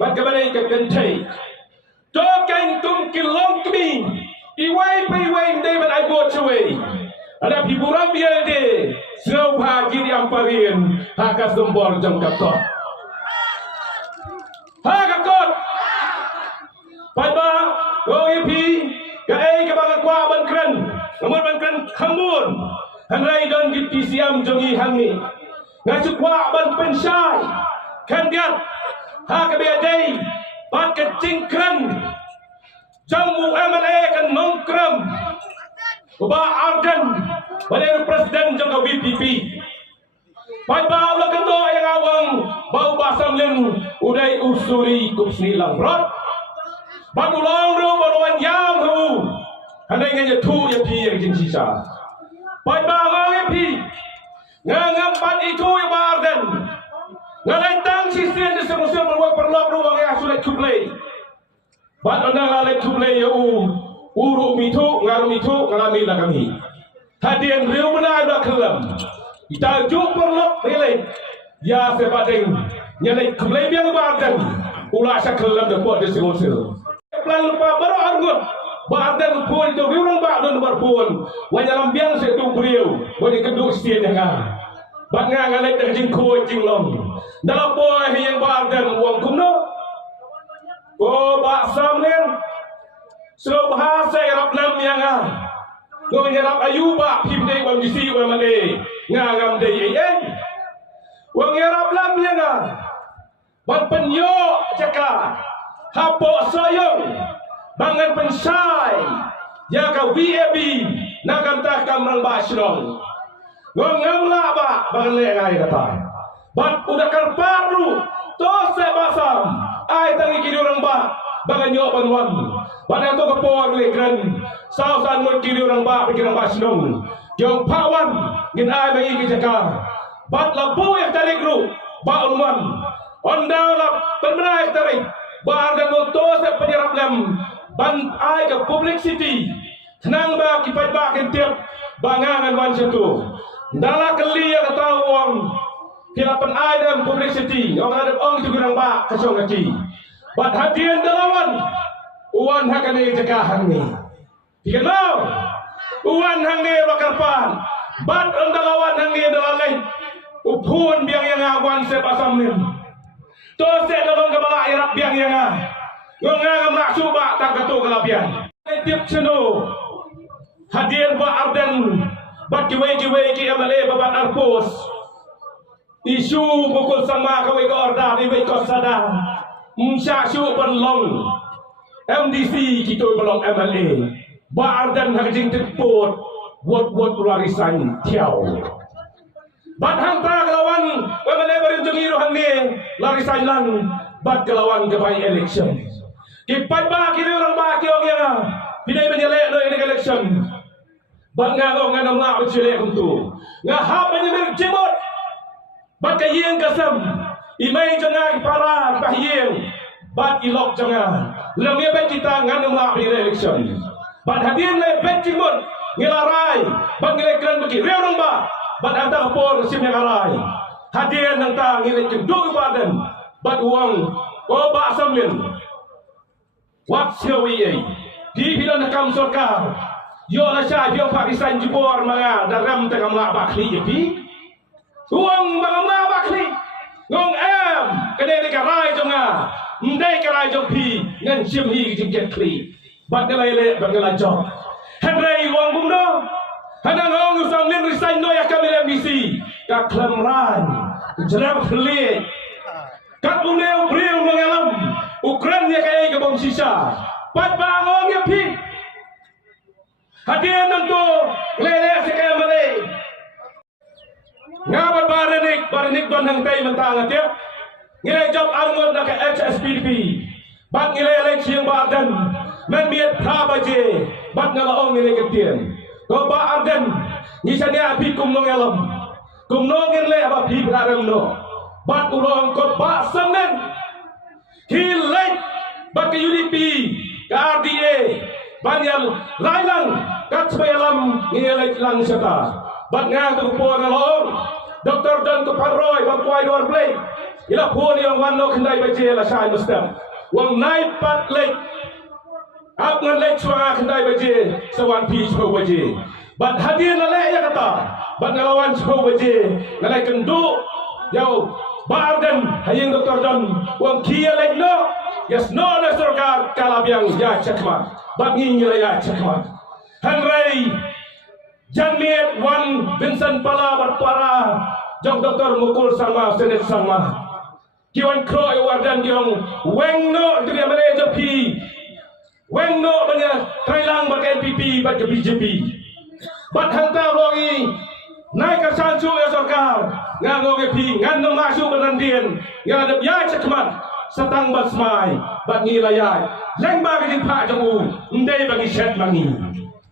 bắt cái bên đây cái cần thầy cho canh tung cái lông kmi iway pa iway đây bên ai buat cuy ada hiburan biar deh slow pagi di amparin haka sembor jam katot pai ba goi pi cái bang qua ban kren namun ban kren khambun hanrai don git pisiam jongi hangi ngacu qua ban pensai kan dia ha ka be dai bat ka cingkren jamu MLA kan nongkram ba ardan pada presiden jangka VPP pai ba la kan do yang awang bau basam len udai usuri kupsni langrot ban ulong ro ban yam hu hanai ngai thu ya pi yang jing sisa pai ba ngai pi ngam ban itu yang ardan ngalai tang sistem de semua berwak perlok ruang ya sudah kuplay ban andang lalai kuplay ya uru mitu ngalami la kami hadian riu mana ada kelam kita jumpa perlok nilai ya sebadeng nyalai kuplay biang bardan ulah sakalam de pot de semua plan lupa baru argut bardan pun itu riu ba don bar pun wanyalam biang se tu beriu bani keduk setian jangan bat ngalai dak jing khoi jing lom dalam boy yang bardan uang kumno oh bak sam len slow bahasa Arab nam yang ngong Arab ayuba pipdei wang disi wang male ngagam dei wang Arab lam yang ban penyo caka hapo soyong bangan pensai ya ka VAB nagam tak kamrang basrong ngong ngamla ba bangan le ngai kata bat udah karparu to se basam ai tangi kiri orang ba bangan yo banwan pada to kapor le gran sausan mo kiri orang ba pikiran basnong jong pawan ngin ai mai ki jaka bat labu ya tarik ru ba ulman ondang la penmenai tarik ba dan to se penyerap lem ban ai ke publicity tenang ba ki pai ba ken tiap bangangan wan satu dala keli ya kata wong kila pen ai dalam publicity orang ada ong itu kurang ba kasong kaki bat hadian dalawan uan hakane jaka hangi ikan mau uan hangi bakarpan bat dalawan hangi dalalai upun biang yang awan se pasam nim to se dalong kepala irap biang yang ngangam nak suba tak ketu kelabian tiap cheno hadian ba ardan bat kiwai ki MLA babat arpos isu pukul sama kawai ke orda riwai kos sadar Msya syuk berlong MDC kita berlong MLA Baar dan hajing teput Wot warisan tiaw Bat hantar kelawan MLA berintungi rohan ni Larisan lang Bat kelawan kepai election Kipat ba kini orang ba kiong yang Pinay menyelek no ini election Bat ngagong nganam lah bercelek untuk Ngahap menyemir jemot Bat kayeng kasam imai jangan para bahyeng bat ilok jangan lemia bet kita nganam lah di election bat hadirin le bet cimut ngelarai bat ngelekran bagi reorang ba bat antang por sim yang arai hadirin nang ngilek kendung badan bat uang oh ba samlin wat sewi di bilan kam sorkar yo la sha yo Pakistan jibor manga daram takam la bakli jepi uang bangam la bakli ngong em cái này cái rai trong đây cái rai trong phi ngân chiêm hi trong kết kli bắt cái này lệ bắt cái này cho hắn đây uang bung đó hắn đang ngong sang lên resign noi akan di MDC các klem rai jeram kli các bung leo brio mengalam Ukraina kayak ke bom sisa pat bangong ya phi hadiah nanto lele sekaya male ngabat baranik don hang tay mentang tiap ngilai job arngon dak HSPP bat ngilai siang badan men biat prabaje bat ngalaong ngilai ketien ko ba arden nisanya api kumnong alam kumnong ngilai apa pi barang no bat ulong ko ba sangen hilai bat ke UDP ke RDA banyal lailang kat sebayalam ngilai lang seta bat ngang ke po ngalong Dr. Don Keparoy Bangkuai Dor Play ila pun yang wan lo kendai baje la sai mustam wang nai pat lek ap ngan lek chua kendai baje sawan pi chua baje bat hadir la lek ya kata bat ngelawan chua baje ngalai kendu yau barden hayeng Dr. John wang kia lek no yes no na surga kalabiang ya cakmat bat ngi ya cakmat hanrei jamiat wan Vincent pala berpara jong Dr. mukul sama senet sama kiwan kroi wardan kiong wengno itu dia manager P wengno banyak Thailand bak NPP bak BJP bat hantar rongi naik ke sancu ya sarkar nganggo P ngandung masuk benandian ngadep ya cekmat setang bat semai bat ngilayai leng bagi pak jong ndai bagi set mangi